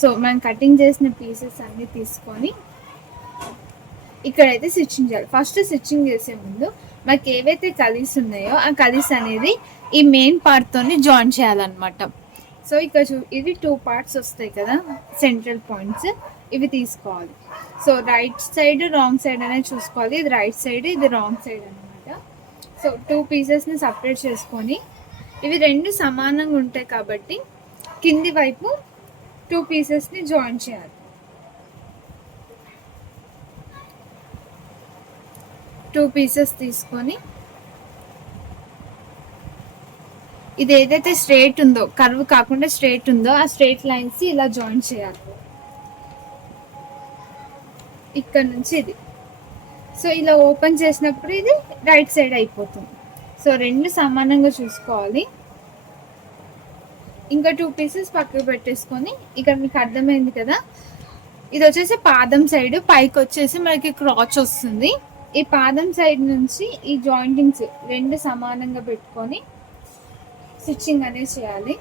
So మనం cutting చేసిన pieces అన్నీ తీసుకొని ఇక్కడైతే స్టిచ్చింగ్ చేయాలి. ఫస్ట్ స్టిచ్చింగ్ చేసే ముందు మనకి ఏవైతే కలీస్ ఉన్నాయో ఆ కలీస్ అనేది ఈ మెయిన్ పార్ట్తోని జాయిన్ చేయాలన్నమాట. సో ఇక్కడ ఇవి 2 పార్ట్స్ వస్తాయి కదా సెంట్రల్ పాయింట్స్, ఇవి తీసుకోవాలి. So right side wrong side అనేది చూసుకోవాలి. ఇది రైట్ సైడ్, ఇది రాంగ్ సైడ్ అనమాట. సో 2 పీసెస్ని సపరేట్ చేసుకొని ఇవి 2 సమానంగా ఉంటాయి కాబట్టి కింది వైపు 2 పీసెస్ని జాయిన్ చేయాలి. 2 పీసెస్ తీసుకొని ఇది ఏదైతే స్ట్రైట్ ఉందో, కర్వ్ కాకుండా స్ట్రైట్ ఉందో ఆ స్ట్రైట్ లైన్స్ ఇలా జాయిన్ చేయాలి ఇక్కడ నుంచి ఇది. సో ఇలా ఓపెన్ చేసినప్పుడు ఇది రైట్ సైడ్ అయిపోతుంది. సో 2 సమానంగా చూసుకోవాలి. ఇంకా 2 పీసెస్ పక్కకు పెట్టేసుకొని ఇక్కడ మీకు అర్థమైంది కదా, ఇది వచ్చేసి పాదం సైడ్, పైకి వచ్చేసి మనకి క్రాచ్ వస్తుంది. ఈ పాదం సైడ్ నుంచి ఈ జాయింటింగ్స్ 2 సమానంగా పెట్టుకొని స్టిచ్చింగ్ అనేది చేయాలి.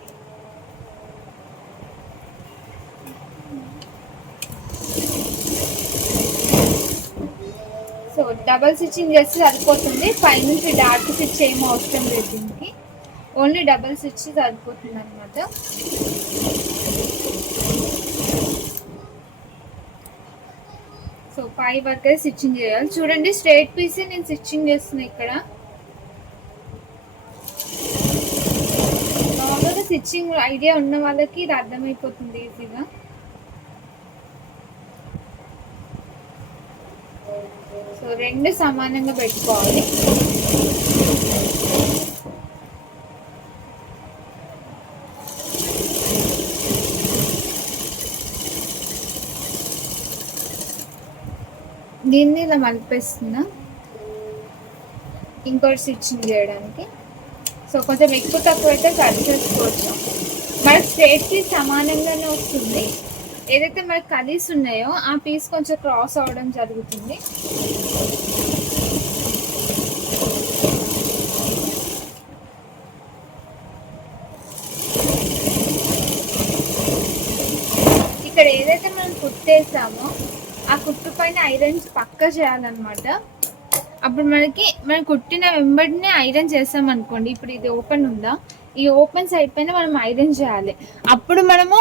సో డబల్ స్టిచ్చింగ్ చేస్తే సరిపోతుంది. పైనుంచి డార్క్ స్టిచ్ ఏం అవసరం లేదు, దీనికి ఓన్లీ డబల్ స్టిచ్ సరిపోతుంది అనమాట. సో 5 వరకే స్టిచ్చింగ్ చేయాలి. చూడండి స్ట్రైట్ పీస్ నేను స్టిచ్చింగ్ చేస్తున్నా. ఇక్కడ నార్మల్గా స్టిచ్చింగ్ ఐడియా ఉన్న వాళ్ళకి ఇది అర్థమైపోతుంది ఈజీగా. సో 2 సమానంగా పెట్టుకోవాలి. దీన్ని ఇలా మలిపేస్తున్నా ఇంకోటి స్టిచ్చింగ్ చేయడానికి. సో కొంచెం ఎక్కువ తక్కువ అయితే కట్ చేసుకోవచ్చు. మనకి స్ట్రైట్ పీస్ సమానంగానే వస్తుంది. ఏదైతే మనకి కలీస్ ఉన్నాయో ఆ పీస్ కొంచెం క్రాస్ అవ్వడం జరుగుతుంది. ఇక్కడ ఏదైతే మనం కుట్టేసామో ఆ కుట్టు పైన ఐరన్ పక్క చేయాలన్నమాట. అప్పుడు మనం కుట్టిన వెంబడినే ఐరన్ చేసాం అనుకోండి, ఇప్పుడు ఇది ఓపెన్ ఉందా, ఈ ఓపెన్ సైడ్ పైన మనం ఐరన్ చేయాలి. అప్పుడు మనము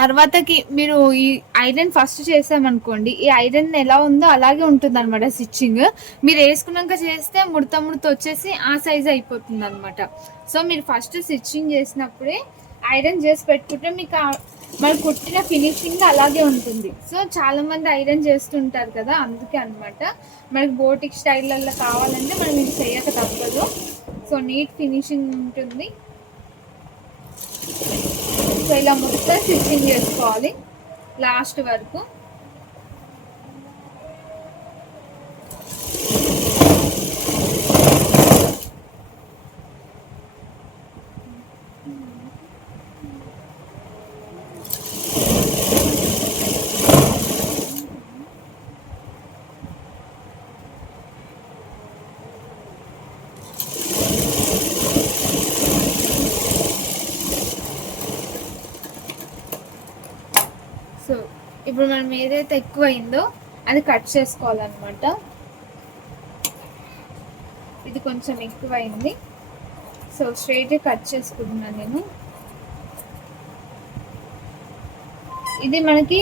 తర్వాతకి మీరు ఈ ఐరన్ ఫస్ట్ చేసామనుకోండి, ఈ ఐరన్ ఎలా ఉందో అలాగే ఉంటుంది అనమాట స్టిచ్చింగ్. మీరు వేసుకున్నాక చేస్తే ముడత వచ్చేసి ఆ సైజ్ అయిపోతుంది అనమాట. సో మీరు ఫస్ట్ స్టిచ్చింగ్ చేసినప్పుడే ఐరన్ చేసి పెట్టుకుంటే మీకు మనం కుట్టిన ఫినిషింగ్ అలాగే ఉంటుంది. సో చాలా మంది ఐరన్ చేస్తుంటారు కదా, అందుకే అనమాట. మనకి బోటిక్ స్టైల్లో కావాలంటే మనం ఇది చేయక తప్పదు. సో నీట్ ఫినిషింగ్ ఉంటుంది. సో ఇలా మొత్తం స్టిచ్చింగ్ చేసుకోవాలి లాస్ట్ వరకు. సో ఇప్పుడు మనం ఏదైతే ఎక్కువైందో అది కట్ చేసుకోవాలన్నమాట. ఇది కొంచెం ఎక్కువైంది, సో స్ట్రైట్ కట్ చేసుకుంటున్నాను నేను. ఇది మనకి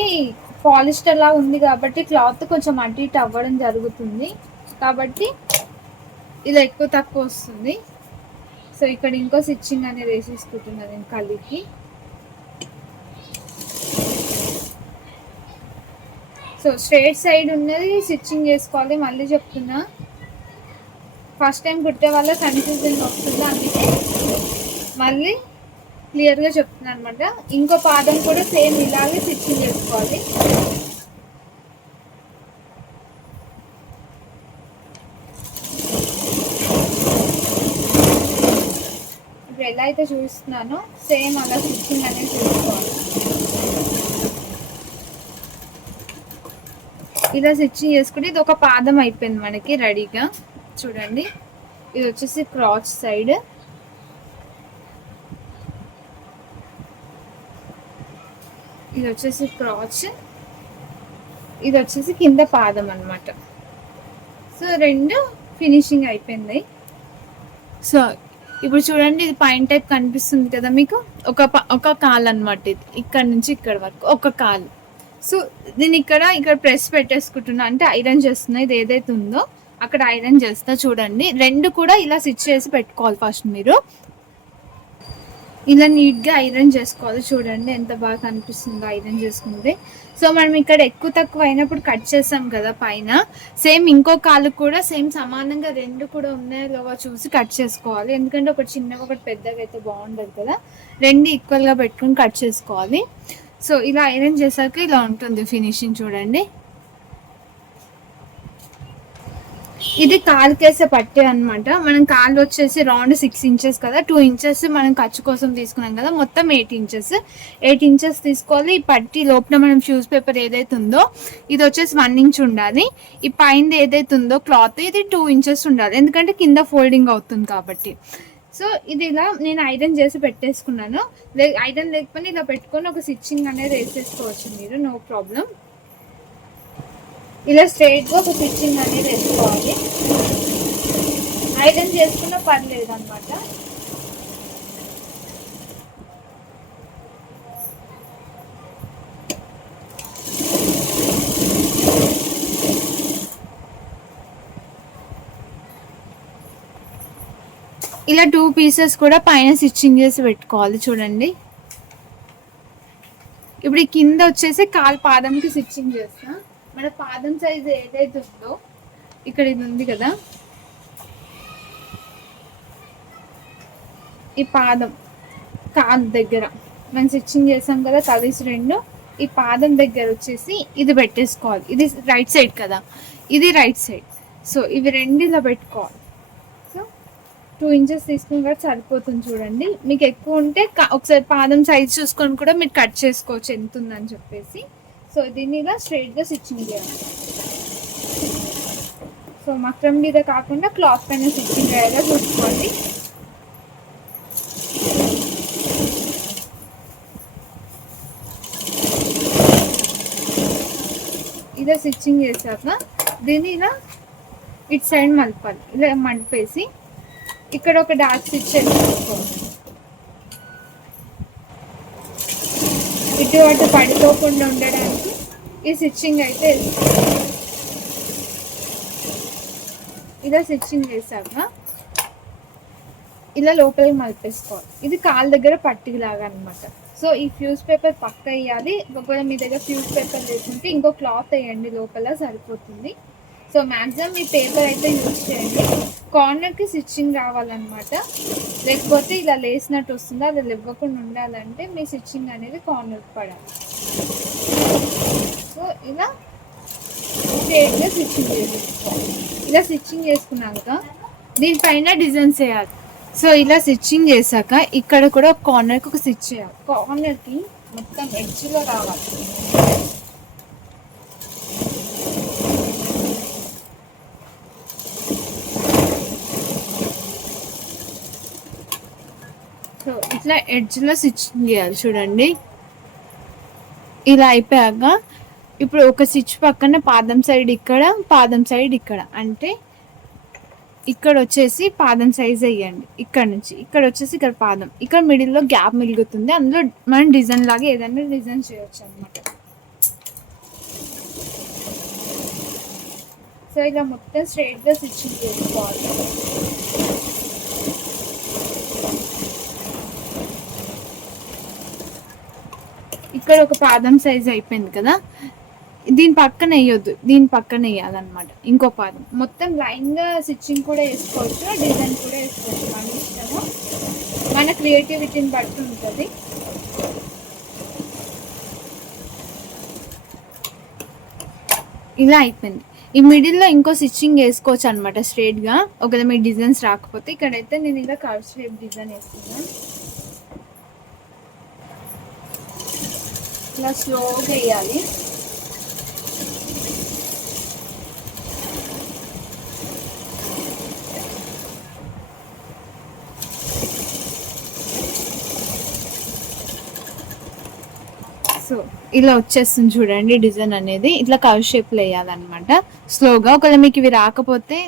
పాలిస్టర్ లా ఉంది కాబట్టి క్లాత్ కొంచెం అటు ఇటు అవ్వడం జరుగుతుంది, కాబట్టి ఇలా ఎక్కువ తక్కువ వస్తుంది. సో ఇక్కడ ఇంకో స్టిచ్చింగ్ అనేది వేసేసుకుంటున్నాను నేను కలికి. సో స్ట్రైట్ సైడ్ ఉన్నది స్టిచ్చింగ్ చేసుకోవాలి. మళ్ళీ చెప్తున్నా, ఫస్ట్ టైం కుట్టే వల్ల కన్ఫ్యూజన్ వస్తుంది, అందుకే మళ్ళీ క్లియర్గా చెప్తున్నాను అనమాట. ఇంకో పాదం కూడా సేమ్ ఇలాగే స్టిచ్చింగ్ చేసుకోవాలి. ఇప్పుడు ఎలా అయితే చూస్తున్నానో సేమ్ అలా స్టిచ్చింగ్ అనేది చేసుకోవాలి. ఇలా స్టిచ్చింగ్ చేసుకుంటే ఇది ఒక పాదం అయిపోయింది మనకి రెడీగా. చూడండి ఇది వచ్చేసి క్రాచ్ సైడ్, ఇది వచ్చేసి క్రాచ్, ఇది వచ్చేసి కింద పాదం అన్నమాట. సో 2 ఫినిషింగ్ అయిపోయింది. సో ఇప్పుడు చూడండి, ఇది పైన టైప్ కనిపిస్తుంది కదా మీకు, ఒక కాలు అనమాట. ఇది ఇక్కడ నుంచి ఇక్కడ వరకు ఒక కాలు. సో నేను ఇక్కడ ప్రెస్ పెట్టేసుకుంటున్నా, అంటే ఐరన్ చేస్తున్నా. ఇది ఏదైతే ఉందో అక్కడ ఐరన్ చేస్తా. చూడండి 2 కూడా ఇలా స్టిచ్ చేసి పెట్టుకోవాలి ఫస్ట్ మీరు. ఇలా నీట్గా ఐరన్ చేసుకోవాలి. చూడండి ఎంత బాగా కనిపిస్తుందో ఐరన్ చేసుకుంటే. సో మనం ఇక్కడ ఎక్కువ తక్కువ అయినప్పుడు కట్ చేసాం కదా పైన, సేమ్ ఇంకో కాలు కూడా సేమ్ సమానంగా 2 కూడా ఉన్నాయో లేవో చూసి కట్ చేసుకోవాలి. ఎందుకంటే ఒకటి చిన్నగా ఒకటి పెద్దగా అయితే బాగుండదు కదా, 2 ఈక్వల్గా పెట్టుకుని కట్ చేసుకోవాలి. సో ఇలా ఐరన్ చేశాక ఇలా ఉంటుంది ఫినిషింగ్. చూడండి ఇది కాలు కేసే పట్టే అనమాట. మనం కాళ్ళు వచ్చేసి రౌండ్ 6 ఇంచెస్ కదా, 2 ఇంచెస్ మనం ఖర్చు కోసం తీసుకున్నాం కదా, మొత్తం 8 ఇంచెస్. 8 ఇంచెస్ తీసుకోవాలి. ఈ పట్టి లోపల మనం ఫ్యూజ్ పేపర్ ఏదైతే ఉందో ఇది వచ్చేసి 1 ఇంచ్ ఉండాలి. ఈ పైన ఏదైతే ఉందో క్లాత్ ఇది 2 ఇంచెస్ ఉండాలి, ఎందుకంటే కింద ఫోల్డింగ్ అవుతుంది కాబట్టి. సో ఇది ఇలా నేను ఐరన్ చేసి పెట్టేసుకున్నాను. ఐరన్ లేకపోతే ఇలా పెట్టుకొని ఒక స్టిచ్చింగ్ అనేది వేసేసుకోవచ్చు మీరు, నో ప్రాబ్లం. ఇలా స్ట్రైట్గా ఒక స్టిచ్చింగ్ అనేది వేసుకోవాలి. ఐరన్ చేసుకున్నా పర్లేదు అనమాట. ఇలా 2 పీసెస్ కూడా పైన స్టిచ్చింగ్ చేసి పెట్టుకోవాలి. చూడండి ఇప్పుడు ఈ కింద వచ్చేసి కాలు పాదంకి స్టిచ్చింగ్ చేస్తా. మన పాదం సైజు ఏదైతే ఉందో ఇక్కడ ఇది ఉంది కదా, ఈ పాదం కాలు దగ్గర మనం స్టిచ్చింగ్ చేసాం కదా కలీస్ 2, ఈ పాదం దగ్గర వచ్చేసి ఇది పెట్టేసుకోవాలి. ఇది రైట్ సైడ్ కదా, ఇది రైట్ సైడ్. సో ఇవి 2 ఇలా పెట్టుకోవాలి. సో 2 ఇంచెస్ తీసుకుని కూడా సరిపోతుంది. చూడండి మీకు ఎక్కువ ఉంటే ఒకసారి పాదం సైజ్ చూసుకొని కూడా మీరు కట్ చేసుకోవచ్చు ఎంత ఉందని చెప్పేసి. సో దీన్ని ఇలా స్ట్రైట్గా స్టిచ్చింగ్ చేయాలి. సో మక్రం మీద కాకుండా క్లాత్ పైన స్టిచ్చింగ్ అయ్యేలా చూసుకోండి. ఇలా స్టిచ్చింగ్ చేశాక దీన్ని ఇలా ఇటు సైడ్ మలపాలి. ఇలా మలిపేసి ఇక్కడ ఒక డార్క్ స్టిచ్ చేసుకోవాలి. ఇటు అటు పడిపోకుండా ఉండడానికి ఈ స్టిచ్చింగ్ అయితే ఇలా స్టిచ్చింగ్ చేశాక ఇలా లోపలికి మలిపేసుకోవాలి. ఇది కాలు దగ్గర పట్టిలాగా అనమాట. సో ఈ ఫ్యూజ్ పేపర్ పక్క వేయాలి. ఒకవేళ మీ దగ్గర ఫ్యూజ్ పేపర్ లేకుంటే ఇంకో క్లాత్ వేయండి లోపల, సరిపోతుంది. సో మ్యాక్సిమం ఈ పేపర్ అయితే యూజ్ చేయండి. కార్నర్కి స్టిచ్చింగ్ రావాలన్నమాట, లేకపోతే ఇలా లేసినట్టు వస్తుంది. అది ఇవ్వకుండా ఉండాలంటే మీ స్టిచ్చింగ్ అనేది కార్నర్కి పడాలి. సో ఇలా స్ట్రైట్గా స్టిచ్చింగ్ చేసేసుకోవాలి. ఇలా స్టిచ్చింగ్ చేసుకున్నాక దీనిపైన డిజైన్స్ వేయాలి. సో ఇలా స్టిచ్చింగ్ చేశాక ఇక్కడ కూడా ఒక కార్నర్కి ఒక స్టిచ్ చేయాలి. కార్నర్కి మొత్తం ఎడ్జ్లో రావాలి. సో ఇట్లా ఎడ్జ్లో స్టిచ్చింగ్ చేయాలి. చూడండి ఇలా అయిపోయాక ఇప్పుడు ఒక స్టిచ్ పక్కన పాదం సైడ్ ఇక్కడ, పాదం సైడ్ ఇక్కడ, అంటే ఇక్కడ వచ్చేసి పాదం సైజ్ వేయండి. ఇక్కడ నుంచి ఇక్కడ వచ్చేసి ఇక్కడ పాదం, ఇక్కడ మిడిల్లో గ్యాప్ మిగులుతుంది. అందులో మనం డిజైన్ లాగా ఏదైనా డిజైన్ చేయొచ్చు అనమాట. సో ఇలా మొత్తం స్ట్రైట్గా స్టిచ్చింగ్ చేసుకోవాలి. ఇక్కడ ఒక పాదం సైజ్ అయిపోయింది కదా, దీని పక్కన వేయొద్దు, దీని పక్కన వేయాలన్నమాట ఇంకో పాదం. మొత్తం లైన్గా స్టిచ్చింగ్ కూడా వేసుకోవచ్చు, డిజైన్ కూడా వేసుకోవచ్చు, మన ఇష్టము, మన క్రియేటివిటీని బట్టి ఉంటుంది. ఇలా అయిపోయింది. ఈ మిడిల్లో ఇంకో స్టిచ్చింగ్ వేసుకోవచ్చు అనమాట స్ట్రైట్గా, ఒకవేళ మీ డిజైన్స్ రాకపోతే. ఇక్కడైతే నేను ఇలా కర్వ్ షేప్ డిజైన్ వేస్తున్నాను. ఇలా స్లోగా వేయాలి. సో ఇలా వచ్చేస్తుంది చూడండి డిజైన్ అనేది. ఇట్లా కవ్ షేప్లో వేయాలన్నమాట స్లోగా. ఒకవేళ మీకు ఇవి రాకపోతే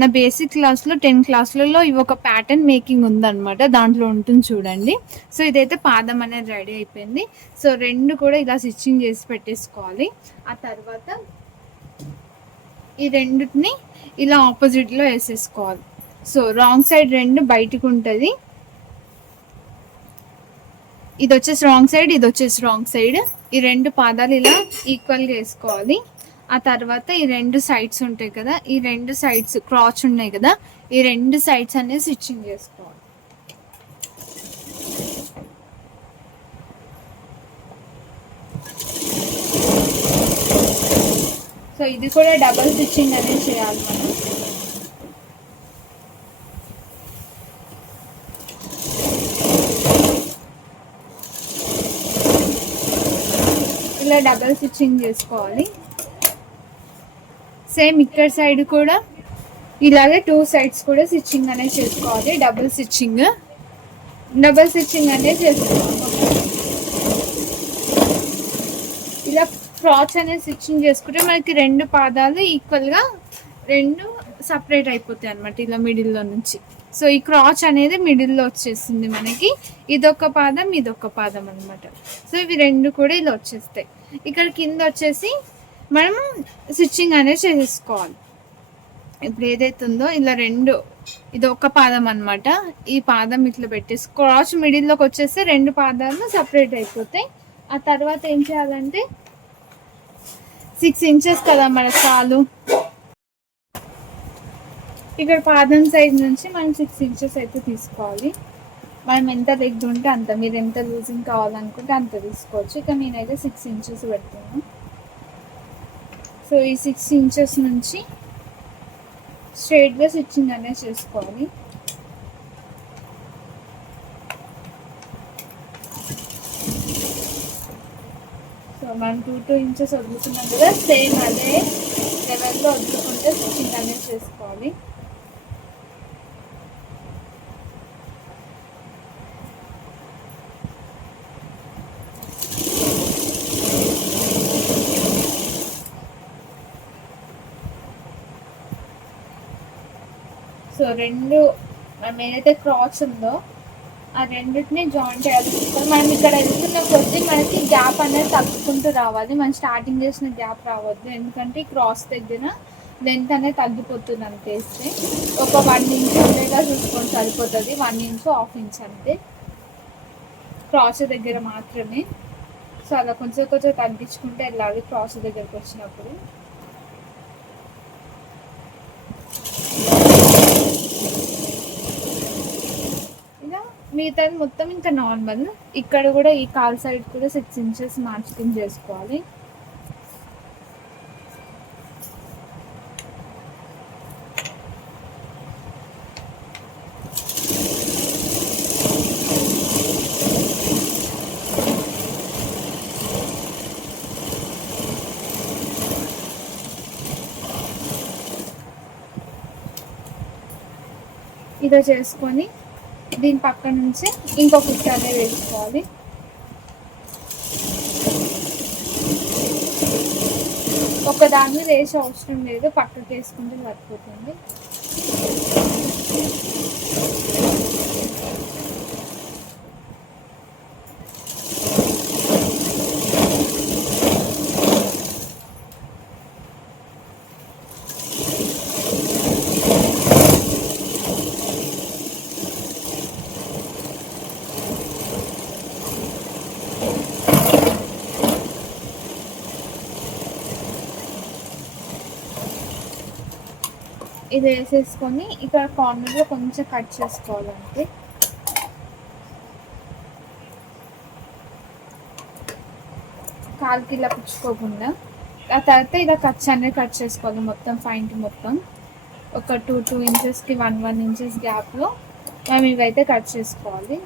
నా బేసిక్ క్లాస్లో 10 క్లాసులలో ఇవి ఒక ప్యాటర్న్ మేకింగ్ ఉందన్నమాట, దాంట్లో ఉంటుంది చూడండి. సో ఇదైతే పాదం అనేది రెడీ అయిపోయింది. సో రెండు కూడా ఇలా స్టిచ్చింగ్ చేసి పెట్టేసుకోవాలి. ఆ తర్వాత ఈ రెండుని ఇలా ఆపోజిట్లో వేసేసుకోవాలి. సో రాంగ్ సైడ్ రెండు బయటకు ఉంటుంది, ఇది వచ్చేసి రాంగ్ సైడ్, ఇది వచ్చేసి రాంగ్ సైడ్. ఈ రెండు పాదాలు ఇలా ఈక్వల్గా వేసుకోవాలి. ఆ తర్వాత ఈ రెండు సైడ్స్ ఉంటాయి కదా, ఈ రెండు సైడ్స్ క్రాచ్ ఉన్నాయి కదా, ఈ రెండు సైడ్స్ అనేది స్టిచ్చింగ్ చేసుకోవాలి. సో ఇది కూడా డబల్ స్టిచ్చింగ్ అనేది చేయాలి మనం. ఇలా డబల్ స్టిచ్చింగ్ చేసుకోవాలి. సేమ్ ఇక్కడ సైడ్ కూడా ఇలాగే 2 సైడ్స్ కూడా స్టిచ్చింగ్ అనేది చేసుకోవాలి. డబుల్ స్టిచ్చింగ్ అనేది చేసుకోవాలి. ఇలా క్రాచ్ అనేది స్టిచ్చింగ్ చేసుకుంటే మనకి రెండు పాదాలు ఈక్వల్గా రెండు సపరేట్ అయిపోతాయి అనమాట, ఇలా మిడిల్లో నుంచి. సో ఈ క్రాచ్ అనేది మిడిల్లో వచ్చేస్తుంది మనకి. ఇదొక పాదం, ఇదొక పాదం అనమాట. సో ఇవి రెండు కూడా ఇలా వచ్చేస్తాయి. ఇక్కడ కింద వచ్చేసి మనం స్టిచ్చింగ్ అనేది చేసేసుకోవాలి. ఇప్పుడు ఏదైతే ఉందో ఇలా రెండు, ఇది ఒక పాదం అనమాట. ఈ పాదం ఇట్లా పెట్టేసి క్రాచ్ మిడిల్లోకి వచ్చేస్తే రెండు పాదాలు సపరేట్ అయిపోతాయి. ఆ తర్వాత ఏం చేయాలంటే 6 ఇంచెస్ కదా మన చాలు. ఇక్కడ పాదం సైడ్ నుంచి మనం 6 ఇంచెస్ అయితే తీసుకోవాలి. మనం ఎంత లెగ్ ఉంటే అంత, మీరు ఎంత లూజింగ్ కావాలనుకుంటే అంత తీసుకోవచ్చు. ఇక నేనైతే 6 ఇంచెస్ పెడుతున్నాను. సో ఈ 6 ఇంచెస్ నుంచి స్ట్రైట్గా స్టిచ్చింగ్ అనేది చేసుకోవాలి. సో మనం 2 ఇంచెస్ వదులుతున్నాం కదా, సేమ్ అదే లెవెల్లో వదులుకుంటే స్టిచ్చింగ్ అనేది చేసుకోవాలి. సో రెండు మనం ఏదైతే క్రాస్ ఉందో ఆ రెండింటిని జాయిన్ చేయాలి. మనం ఇక్కడ వెళ్తున్న కొద్దీ మనకి గ్యాప్ అనేది తగ్గుకుంటూ రావాలి. మనం స్టార్టింగ్ చేసిన గ్యాప్ రావద్దు, ఎందుకంటే క్రాస్ దగ్గర లెంత్ అనేది తగ్గిపోతుంది అంతేస్తే. ఒక 1 ఇంచ్ ఉండేలా చూసుకొని సరిపోతుంది, 1 ఇంచ్ 1/2 ఇంచ్ అంతే క్రాస్ దగ్గర మాత్రమే. సో అలా కొంచెం కొంచెం తగ్గించుకుంటే వెళ్ళాలి క్రాస్ దగ్గరకు వచ్చినప్పుడు. మిగతాది మొత్తం ఇంకా నార్మల్. ఇక్కడ కూడా ఈ కాల్ సైడ్ కూడా 6 ఇంచెస్ మార్కింగ్ చేసుకోవాలి. ఇదో చేసుకొని దీని పక్క నుంచి ఇంకొక కుట్ట అనేది వేసుకోవాలి. ఒకదాని మీద వేసే అవసరం లేదు, పక్కకు వేసుకుంటే సరిపోతుంది. ఇది వేసేసుకొని ఇక్కడ కార్నర్లో కొంచెం కట్ చేసుకోవాలంటే కాలుకి ఇలా పుచ్చుకోకుండా. ఆ తర్వాత ఇలా కట్స్ అనేది కట్ చేసుకోవాలి మొత్తం పాయింట్ మొత్తం. ఒక 2 ఇంచెస్కి 1 ఇంచెస్ గ్యాప్లో మేము ఇవైతే కట్ చేసుకోవాలి.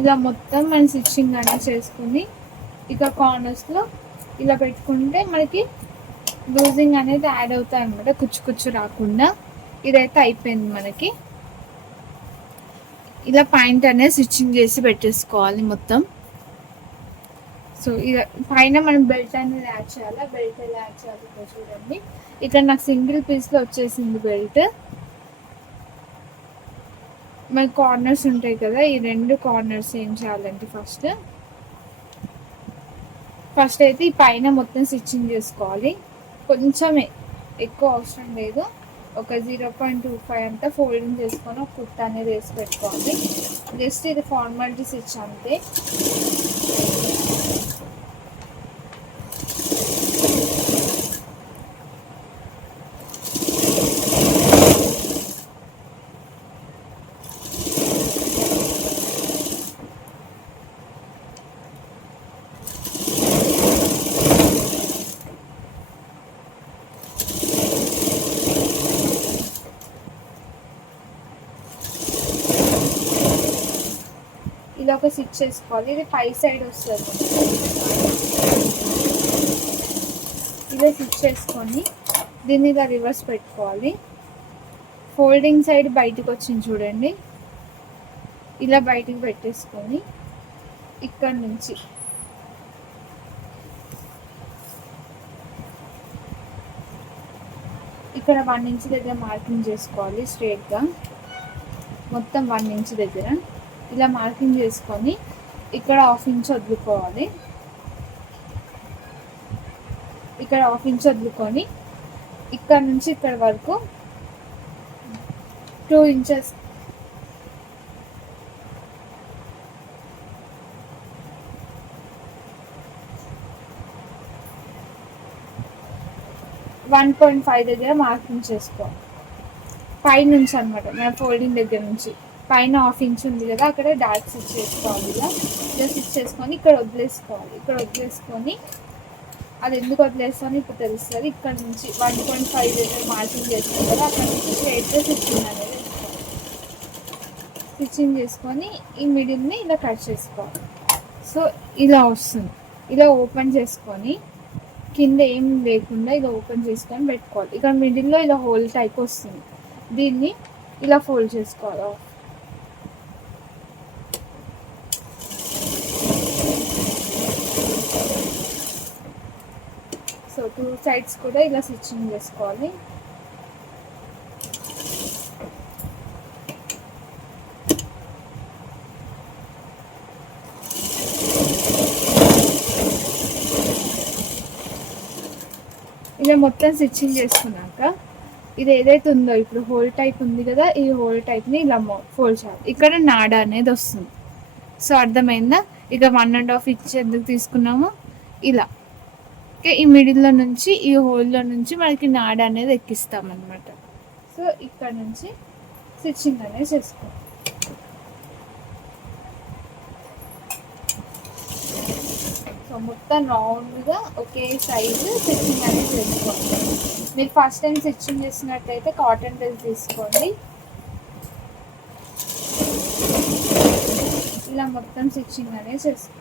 ఇలా మొత్తం మనం స్టిచ్చింగ్ అనేది చేసుకుని ఇక కార్నర్స్లో ఇలా పెట్టుకుంటే మనకి లూజింగ్ అనేది యాడ్ అవుతాయి అనమాట, కుచ్చు కుచ్చు రాకుండా. ఇదైతే అయిపోయింది మనకి. ఇలా పాయింట్ అనేది స్టిచ్చింగ్ చేసి పెట్టేసుకోవాలి మొత్తం. సో ఇక పైన మనం బెల్ట్ అనేది యాడ్ చేయాలి. బెల్ట్ ఎలా యాడ్ చేయాలి ఇక్కడ చూడండి. ఇక్కడ నాకు సింగిల్ పీస్లో వచ్చేసింది బెల్ట్. మన కార్నర్స్ ఉంటాయి కదా, ఈ 2 కార్నర్స్ ఏం చేయాలంటే ఫస్ట్ అయితే ఈ పైన మొత్తం స్టిచ్చింగ్ చేసుకోవాలి. కొంచెమే, ఎక్కువ అవసరం లేదు. ఒక 0.25 అంతా ఫోల్డింగ్ చేసుకొని ఒక కుట్ట అనేది వేసి పెట్టుకోవాలి. జస్ట్ ఇది ఫార్మాలిటీ స్టిచ్ అంతే. ఇలా ఒక స్టిచ్ చేసుకోవాలి. ఇది 5 సైడ్ వస్తుంది. ఇలా స్టిచ్ చేసుకొని దీన్ని ఇలా రివర్స్ పెట్టుకోవాలి. ఫోల్డింగ్ సైడ్ బయటకు వచ్చింది చూడండి. ఇలా బయటికి పెట్టేసుకొని ఇక్కడ నుంచి ఇక్కడ 1 ఇంచ్ దగ్గర మార్కింగ్ చేసుకోవాలి. స్ట్రేట్గా మొత్తం 1 ఇంచ్ దగ్గర ఇలా మార్కింగ్ చేసుకొని ఇక్కడ 1/2 ఇంచ్ వదులుకోవాలి. ఇక్కడ 1/2 ఇంచ్ వదులుకొని ఇక్కడ నుంచి ఇక్కడ వరకు 2 ఇంచెస్ 1.5 దగ్గర మార్కింగ్ చేసుకోవాలి. పైనుంచి అనమాట, మన ఫోల్డింగ్ దగ్గర నుంచి పైన 1/2 ఇంచ్ ఉంది కదా, అక్కడ డార్క్ స్టిచ్ చేసుకోవాలి. ఇలా స్టిచ్ చేసుకొని ఇక్కడ వదిలేసుకోవాలి. ఇక్కడ వదిలేసుకొని అది ఎందుకు వదిలేస్తాను ఇప్పుడు తెలుస్తుంది. ఇక్కడ నుంచి 1.5 దగ్గర మార్కింగ్ చేస్తాం కదా, అక్కడ నుంచి స్ట్రైట్గా స్టిచ్చింగ్ అనేది స్టిచ్చింగ్ చేసుకొని ఈ మిడిల్ని ఇలా కట్ చేసుకోవాలి. సో ఇలా వస్తుంది. ఇలా ఓపెన్ చేసుకొని కింద ఏం లేకుండా ఇలా ఓపెన్ చేసుకొని పెట్టుకోవాలి. ఇక్కడ మిడిల్లో ఇలా హోల్ టైప్ వస్తుంది. దీన్ని ఇలా ఫోల్డ్ చేసుకోవాలి. సో 2 సైడ్స్ కూడా ఇలా స్టిచ్చింగ్ చేసుకోవాలి. ఇలా మొత్తం స్టిచ్చింగ్ చేసుకున్నాక ఇది ఏదైతే ఉందో ఇప్పుడు హోల్ టైప్ ఉంది కదా, ఈ హోల్ టైప్ని ఇలా ఫోల్డ్ చేయాలి. ఇక్కడ నాడా అనేది వస్తుంది. సో అర్థమైందా? ఇక 1.5 ఇంచ్ ఎందుకు తీసుకున్నాము, ఇలా ఈ మిడిల్లో నుంచి ఈ హోల్లో నుంచి మనకి నాడ అనేది ఎక్కిస్తామన్నమాట. సో ఇక్కడ నుంచి స్టిచ్చింగ్ అనేది చేసుకోవాలి. సో మొత్తం రౌండ్గా ఒకే సైజు స్టిచ్చింగ్ అనేది చేసుకోవాలి. మీరు ఫస్ట్ టైం స్టిచ్చింగ్ చేసినట్టయితే కాటన్ డ్రెస్ తీసుకోండి. ఇలా మొత్తం స్టిచ్చింగ్ అనేది చేసుకోవాలి.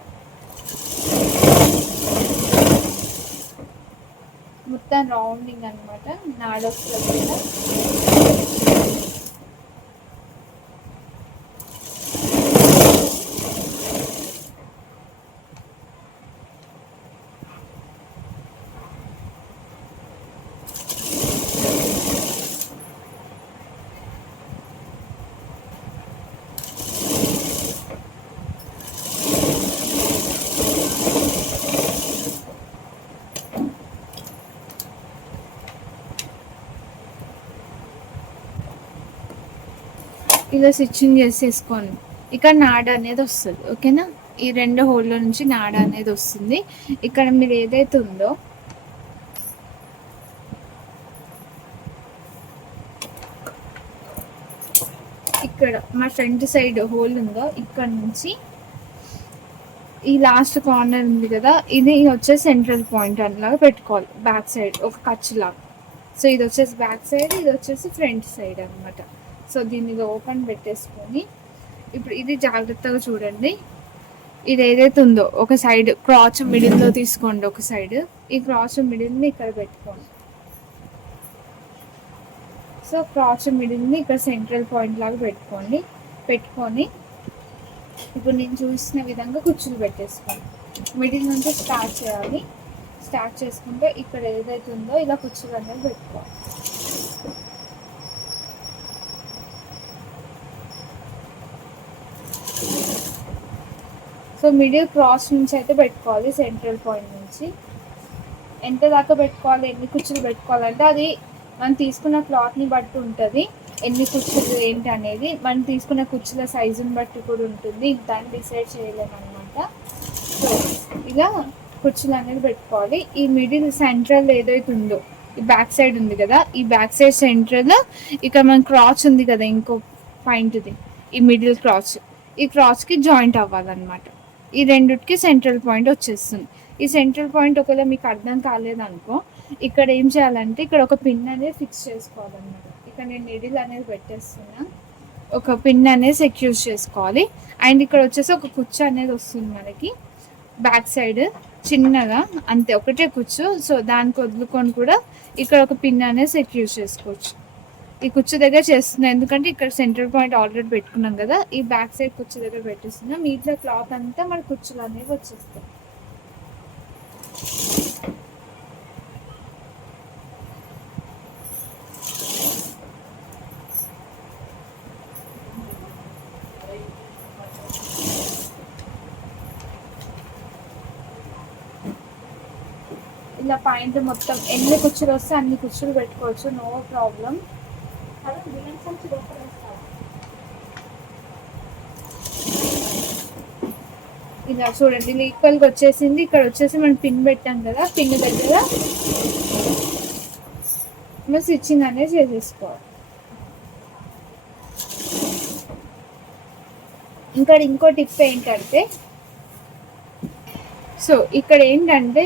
మొత్తం రౌండింగ్ అనమాట, నాడొస్తుంది కదా. ఇలా స్టిచ్చింగ్ చేసేసుకోండి. ఇక్కడ నాడ అనేది వస్తుంది. ఓకేనా? ఈ 2 హోల్లో నుంచి నాడ అనేది వస్తుంది. ఇక్కడ మీరు ఏదైతే ఉందో ఇక్కడ మా ఫ్రంట్ సైడ్ హోల్ ఉందో ఇక్కడ నుంచి ఈ లాస్ట్ కార్నర్ ఉంది కదా, ఇది వచ్చేసి సెంట్రల్ పాయింట్ అట్లాగా పెట్టుకోవాలి. బ్యాక్ సైడ్ ఒక ఖర్చు లాగా. సో ఇది వచ్చేసి బ్యాక్ సైడ్, ఇది వచ్చేసి ఫ్రంట్ సైడ్ అనమాట. సో దీన్ని ఓపెన్ పెట్టేసుకొని ఇప్పుడు ఇది జాగ్రత్తగా చూడండి. ఇది ఏదైతే ఉందో ఒక సైడ్ క్రాచ్ మిడిల్లో తీసుకోండి. ఒక సైడ్ ఈ క్రాచ్ మిడిల్ని ఇక్కడ పెట్టుకోండి. సో క్రాచ్ మిడిల్ని ఇక్కడ సెంట్రల్ పాయింట్ లాగా పెట్టుకొని ఇప్పుడు నేను చూసిన విధంగా కుచ్చులు పెట్టేసుకోండి. మిడిల్ నుంచి స్టార్ట్ చేయాలి. స్టార్ట్ చేసుకుంటే ఇక్కడ ఏదైతే ఉందో ఇలా కుచ్చులు అనేది పెట్టుకోవాలి. సో మిడిల్ క్రాస్ నుంచి అయితే పెట్టుకోవాలి. సెంట్రల్ పాయింట్ నుంచి ఎంత దాకా పెట్టుకోవాలి, ఎన్ని కుచ్చులు పెట్టుకోవాలంటే అది మనం తీసుకున్న క్లాత్ని బట్టి ఉంటుంది. ఎన్ని కుచ్చులు ఏంటి అనేది మనం తీసుకున్న కుచ్చుల సైజుని బట్టి కూడా ఉంటుంది. దాన్ని డిసైడ్ చేయలేము అనమాట. సో ఇలా కుచ్చులు అనేది పెట్టుకోవాలి. ఈ మిడిల్ సెంట్రల్ ఏదైతే ఉందో ఈ బ్యాక్ సైడ్ ఉంది కదా, ఈ బ్యాక్ సైడ్ సెంట్రల్ ఇక్కడ మన క్రాచ్ ఉంది కదా, ఇంకో పాయింట్ది ఈ మిడిల్ క్రాచ్, ఈ క్రాచ్కి జాయింట్ అవ్వాలన్నమాట. ఈ రెండుకి సెంట్రల్ పాయింట్ వచ్చేస్తుంది. ఈ సెంట్రల్ పాయింట్ ఒకవేళ మీకు అర్థం కాలేదనుకో, ఇక్కడ ఏం చేయాలంటే ఇక్కడ ఒక పిన్ అనేది ఫిక్స్ చేసుకోవాలన్నమాట. ఇక్కడ నేను నీడిల్ అనేది పెట్టేస్తున్నా, ఒక పిన్ అనేది సెక్యూర్ చేసుకోవాలి. అండ్ ఇక్కడ వచ్చేసి ఒక కుచ్చు అనేది వస్తుంది మనకి బ్యాక్ సైడ్ చిన్నగా, అంతే ఒకటే కుచ్చు. సో దానికి వదులుకొని కూడా ఇక్కడ ఒక పిన్ అనేది సెక్యూర్ చేసుకోవచ్చు. ఈ కుచ్చు దగ్గర చేస్తున్నాం ఎందుకంటే ఇక్కడ సెంట్రల్ పాయింట్ ఆల్రెడీ పెట్టుకున్నాం కదా, ఈ బ్యాక్ సైడ్ కుచ్చు దగ్గర పెట్టేస్తున్నాం. మిగతా క్లాత్ అంతా మన కుచ్చులు అనేవి వచ్చేస్తాయి. ఇలా పాయింట్ మొత్తం ఎన్ని కుచ్చులు వస్తే అన్ని కుచ్చులు పెట్టుకోవచ్చు, నో ప్రాబ్లం. ఇలా చూడండి, ఇలా ఈక్వల్గా వచ్చేసింది. ఇక్కడ వచ్చేసి మనం పిన్ పెట్టాం కదా, పిన్ దగ్గర మనం స్టిచ్చింగ్ అనేది చేసేసుకోవాలి. ఇంకా ఇంకో టిప్ ఏంటంటే, సో ఇక్కడ ఏంటంటే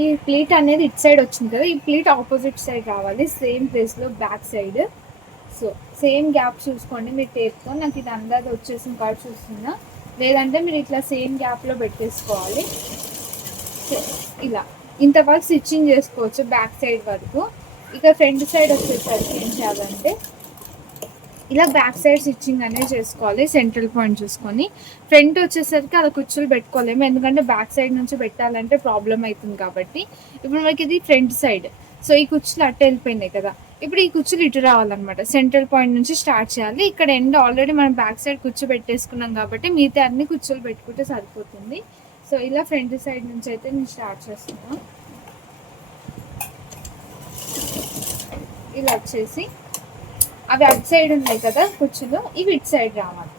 ఈ ప్లీట్ అనేది ఇటు సైడ్ వచ్చింది కదా, ఈ ప్లీట్ ఆపోజిట్ సైడ్ రావాలి, సేమ్ ప్లేస్లో back side. So same gap చూసుకోండి మీరు టేప్తో. నాకు ఇది అందాజ వచ్చేసిన కాడ చూస్తున్నా, లేదంటే మీరు ఇట్లా సేమ్ గ్యాప్లో పెట్టేసుకోవాలి. సో ఇలా ఇంతవరకు స్టిచ్చింగ్ చేసుకోవచ్చు బ్యాక్ సైడ్ వరకు. ఇక ఫ్రంట్ సైడ్ వచ్చేసరికి ఏం చేయాలంటే ఇలా బ్యాక్ సైడ్ స్టిచ్చింగ్ అనేది చేసుకోవాలి. సెంట్రల్ పాయింట్ చూసుకొని ఫ్రంట్ వచ్చేసరికి అలా కుచ్చులు పెట్టుకోలేము, ఎందుకంటే బ్యాక్ సైడ్ నుంచి పెట్టాలంటే ప్రాబ్లం అవుతుంది కాబట్టి. ఇప్పుడు మనకి ఇది ఫ్రంట్ సైడ్, సో ఈ కుచ్చులు అట్టు వెళ్ళిపోయినాయి కదా, ఇప్పుడు ఈ కుచ్చులు ఇటు రావాలన్నమాట. సెంట్రల్ పాయింట్ నుంచి స్టార్ట్ చేయాలి. ఇక్కడ ఎండ్ ఆల్రెడీ మనం బ్యాక్ సైడ్ కుచ్చు పెట్టేసుకున్నాం కాబట్టి మిగతా అన్ని కుచ్చులు పెట్టుకుంటే సరిపోతుంది. సో ఇలా ఫ్రంట్ సైడ్ నుంచి అయితే నేను స్టార్ట్ చేస్తున్నాను. ఇలా వచ్చేసి అవి అటు సైడ్ ఉన్నాయి కదా కుచ్చులు, ఇవి ఇటు సైడ్ రావాలి.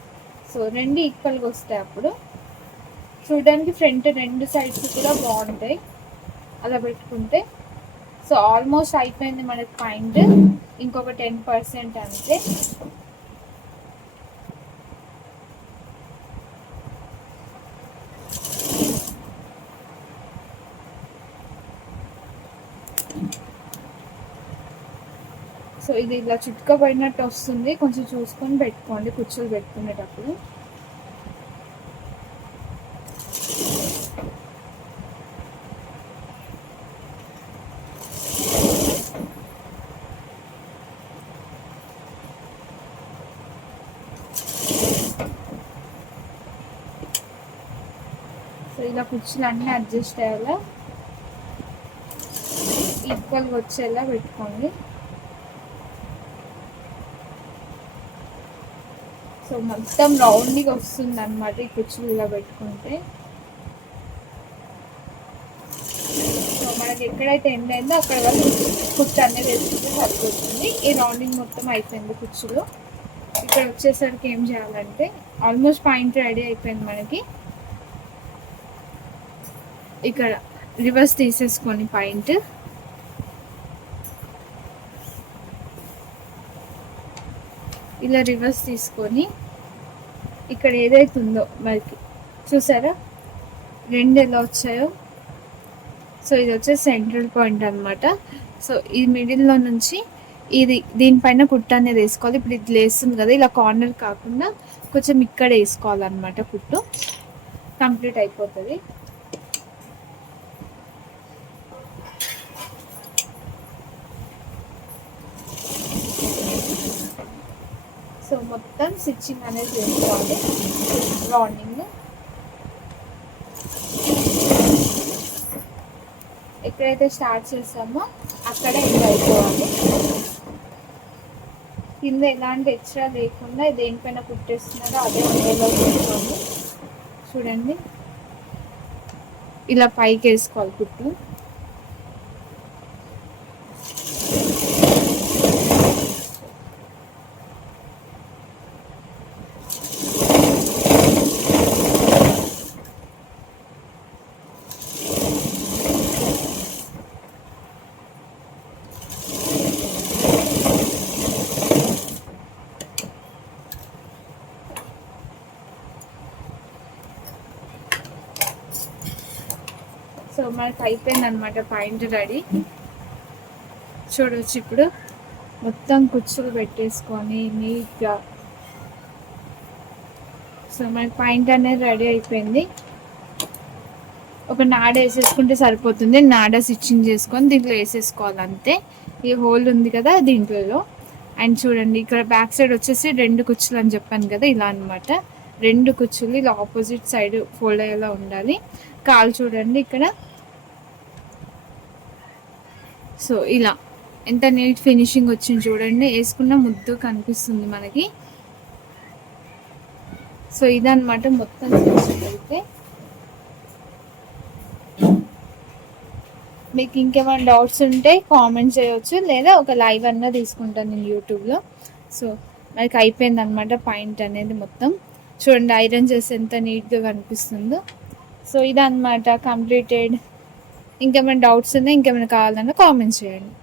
సో రెండు ఈక్వల్గా వస్తాయి. అప్పుడు చూడడానికి ఫ్రంట్ రెండు సైడ్స్ కూడా బాగుంటాయి అలా పెట్టుకుంటే. సో ఆల్మోస్ట్ అయిపోయింది మనకి పాయింట్, ఇంకొక 10% అంతే. సో ఇది ఇలా చుట్టుకోబడినట్టు వస్తుంది, కొంచెం చూసుకొని పెట్టుకోండి కుచ్చులు పెట్టుకునేటప్పుడు. సో ఇలా కుచ్చులు అన్నీ అడ్జస్ట్ అయ్యేలా ఈక్వల్గా వచ్చేలా పెట్టుకోండి. సో మొత్తం రౌండ్గా వస్తుంది అనమాట ఈ కుచ్చులు ఇలా పెట్టుకుంటే. సో మనకి ఎక్కడైతే ఎండ్ అయిందో అక్కడ వరకు కుచ్చు అనేది వేసుకుంటే సరిపోతుంది. ఈ రౌండింగ్ మొత్తం అయిపోయింది కుచ్చులు. ఇక్కడ వచ్చేసరికి ఏం చేయాలంటే ఆల్మోస్ట్ పాయింట్ రెడీ అయిపోయింది మనకి. ఇక్కడ రివర్స్ తీసేసుకొని పాయింట్ ఇలా రివర్స్ తీసుకొని ఇక్కడ ఏదైతే ఉందో మనకి చూసారా రెండు ఎలా వచ్చాయో. సో ఇది వచ్చేసి సెంట్రల్ పాయింట్ అనమాట. సో ఈ మిడిల్లో నుంచి ఇది దీనిపైన కుట్టు అనేది వేసుకోవాలి. ఇప్పుడు ఇది లేస్తుంది కదా, ఇలా కార్నర్ కాకుండా కొంచెం ఇక్కడ వేసుకోవాలన్నమాట. కుట్టు కంప్లీట్ అయిపోతుంది. సో మొత్తం స్టిచ్చింగ్ అనేది చేసుకోవాలి. రౌండింగ్ ఎక్కడైతే స్టార్ట్ చేస్తామో అక్కడే ఎండ్ అయిపోవాలి. కింద ఎలాంటి ఎక్స్ట్రా లేకుండా దేనిపైన కుట్టేస్తున్నారో అదే ఉండేలో చేసుకోండి. చూడండి, ఇలా పైకి వేసుకోవాలి కుట్టు. సో మనకి అయిపోయింది అనమాట పాయింట్ రెడీ. చూడవచ్చు, ఇప్పుడు మొత్తం కుచ్చులు పెట్టేసుకొని నీట్గా. సో మనకి పాయింట్ అనేది రెడీ అయిపోయింది. ఒక నాడ వేసేసుకుంటే సరిపోతుంది. నాడ స్టిచ్చింగ్ చేసుకొని దీంట్లో వేసేసుకోవాలి అంతే. ఈ హోల్ ఉంది కదా దీంట్లో. అండ్ చూడండి, ఇక్కడ బ్యాక్ సైడ్ వచ్చేసి 2 కుచ్చులు అని చెప్పాను కదా, ఇలా అనమాట. 2 కుచ్చులు ఇలా ఆపోజిట్ సైడ్ ఫోల్డ్ అయ్యేలా ఉండాలి. కాలు చూడండి ఇక్కడ. సో ఇలా ఎంత నీట్ ఫినిషింగ్ వచ్చింది చూడండి. వేసుకున్న ముద్దు కనిపిస్తుంది మనకి. సో ఇదన్నమాట మొత్తం స్టిచ్చింగ్ అయితే. మీకు ఇంకేమైనా డౌట్స్ ఉంటే కామెంట్ చేయవచ్చు, లేదా ఒక లైవ్ అన్నా తీసుకుంటాను నేను యూట్యూబ్లో. సో మనకి అయిపోయింది అనమాట పాయింట్ అనేది మొత్తం. చూడండి, ఐరన్ చేసి ఎంత నీట్గా కనిపిస్తుందో. సో ఇదన్నమాట కంప్లీటెడ్. ఇంకేమైనా డౌట్స్ ఉన్నా, ఇంకేమైనా కావాలన్నా కామెంట్స్ చేయండి.